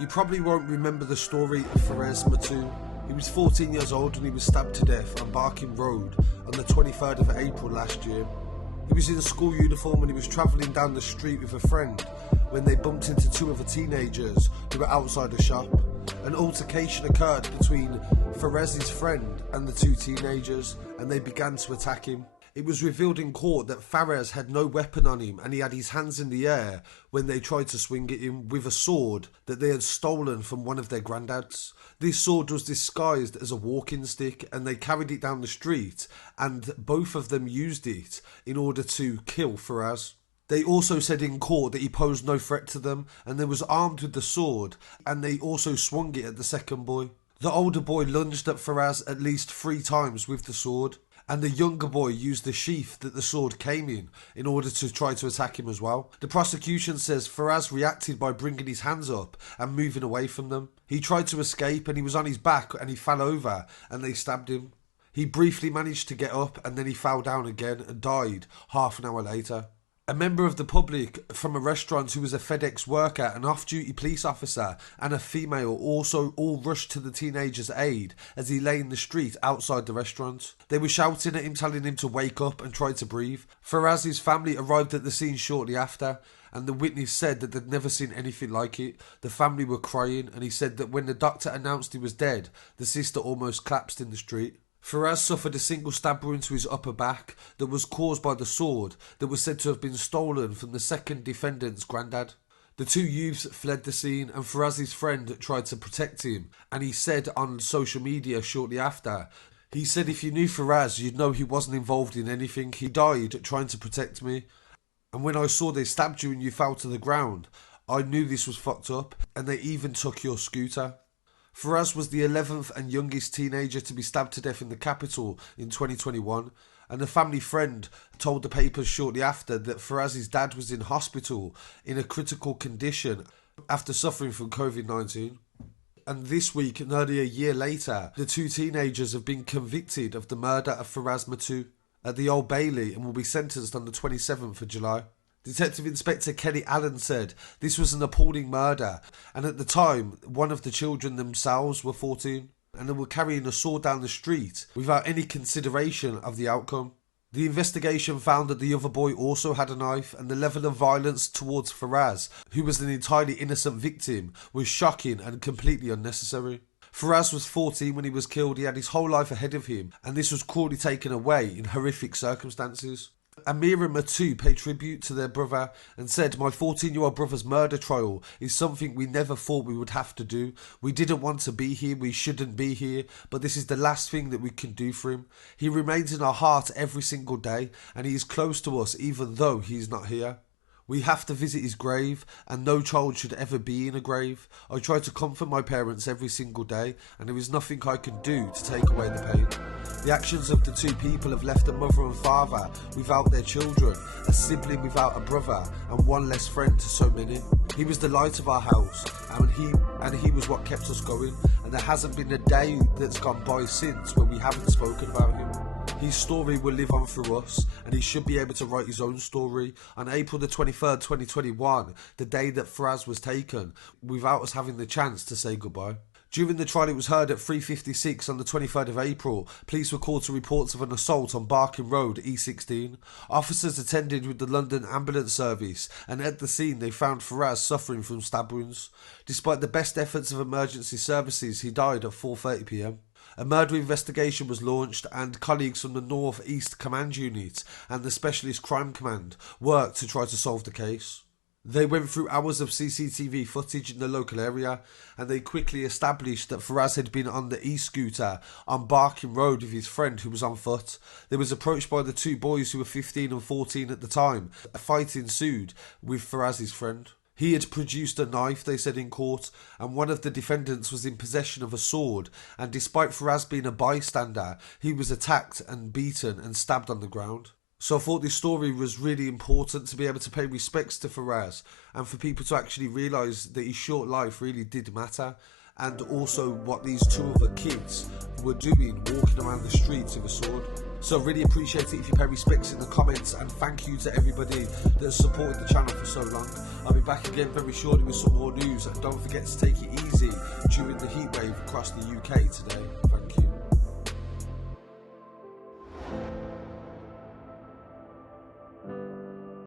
You probably won't remember the story of Faraz Mattu. He was 14 years old when he was stabbed to death on Barking Road on the 23rd of April last year. He was in school uniform and he was travelling down the street with a friend when they bumped into two other teenagers who were outside a shop. An altercation occurred between Faraz's friend and the two teenagers and they began to attack him. It was revealed in court that Faraz had no weapon on him and he had his hands in the air when they tried to swing at him with a sword that they had stolen from one of their granddads. This sword was disguised as a walking stick and they carried it down the street, and both of them used it in order to kill Faraz. They also said in court that he posed no threat to them and they was armed with the sword, and they also swung it at the second boy. The older boy lunged at Faraz at least 3 times with the sword, and the younger boy used the sheath that the sword came in order to try to attack him as well. The prosecution says Faraz reacted by bringing his hands up and moving away from them. He tried to escape and he was on his back and he fell over and they stabbed him. He briefly managed to get up and then he fell down again and died half an hour later. A member of the public from a restaurant who was a FedEx worker, an off-duty police officer and a female also all rushed to the teenager's aid as he lay in the street outside the restaurant. They were shouting at him, telling him to wake up and try to breathe. Faraz's family arrived at the scene shortly after, and the witness said that they'd never seen anything like it. The family were crying, and he said that when the doctor announced he was dead, the sister almost collapsed in the street. Faraz suffered a single stab wound to his upper back that was caused by the sword that was said to have been stolen from the second defendant's granddad. The two youths fled the scene and Faraz's friend tried to protect him, and he said on social media shortly after, he said, "If you knew Faraz, you'd know he wasn't involved in anything. He died trying to protect me. And when I saw they stabbed you and you fell to the ground, I knew this was fucked up, and they even took your scooter." Faraz was the 11th and youngest teenager to be stabbed to death in the capital in 2021, and a family friend told the papers shortly after that Faraz's dad was in hospital in a critical condition after suffering from COVID-19. And this week, nearly a year later, the two teenagers have been convicted of the murder of Faraz Mattu at the Old Bailey and will be sentenced on the 27th of July. Detective Inspector Kelly Allen said this was an appalling murder, and at the time one of the children themselves were 14 and they were carrying a sword down the street without any consideration of the outcome. The investigation found that the other boy also had a knife, and the level of violence towards Faraz, who was an entirely innocent victim, was shocking and completely unnecessary. Faraz was 14 when he was killed. He had his whole life ahead of him, and this was cruelly taken away in horrific circumstances. Amira Mattu paid tribute to their brother and said, "My 14-year-old brother's murder trial is something we never thought we would have to do. We didn't want to be here, we shouldn't be here, but this is the last thing that we can do for him. He remains in our heart every single day, and he is close to us even though he is not here. We have to visit his grave, and no child should ever be in a grave. I try to comfort my parents every single day, and there is nothing I can do to take away the pain. The actions of the two people have left a mother and father without their children, a sibling without a brother, and one less friend to so many. He was the light of our house, and he was what kept us going, and there hasn't been a day that's gone by since when we haven't spoken about him. His story will live on through us, and he should be able to write his own story." On April the 23rd, 2021, the day that Faraz was taken, without us having the chance to say goodbye. During the trial, it was heard at 3:56 on the 23rd of April. Police were called to reports of an assault on Barking Road, E16. Officers attended with the London Ambulance Service, and at the scene they found Faraz suffering from stab wounds. Despite the best efforts of emergency services, he died at 4:30 p.m. A murder investigation was launched, and colleagues from the North East Command Unit and the Specialist Crime Command worked to try to solve the case. They went through hours of CCTV footage in the local area, and they quickly established that Faraz had been on the e-scooter on Barking Road with his friend who was on foot. They was approached by the two boys who were 15 and 14 at the time. A fight ensued with Faraz's friend. He had produced a knife, they said in court, and one of the defendants was in possession of a sword, and despite Faraz being a bystander, he was attacked and beaten and stabbed on the ground. So I thought this story was really important to be able to pay respects to Faraz, and for people to actually realise that his short life really did matter, and also what these two other kids were doing, walking around the streets with a sword. So really appreciate it if you pay respects in the comments, and thank you to everybody that has supported the channel for so long. I'll be back again very shortly with some more news, and don't forget to take it easy during the heatwave across the UK today. Thank you.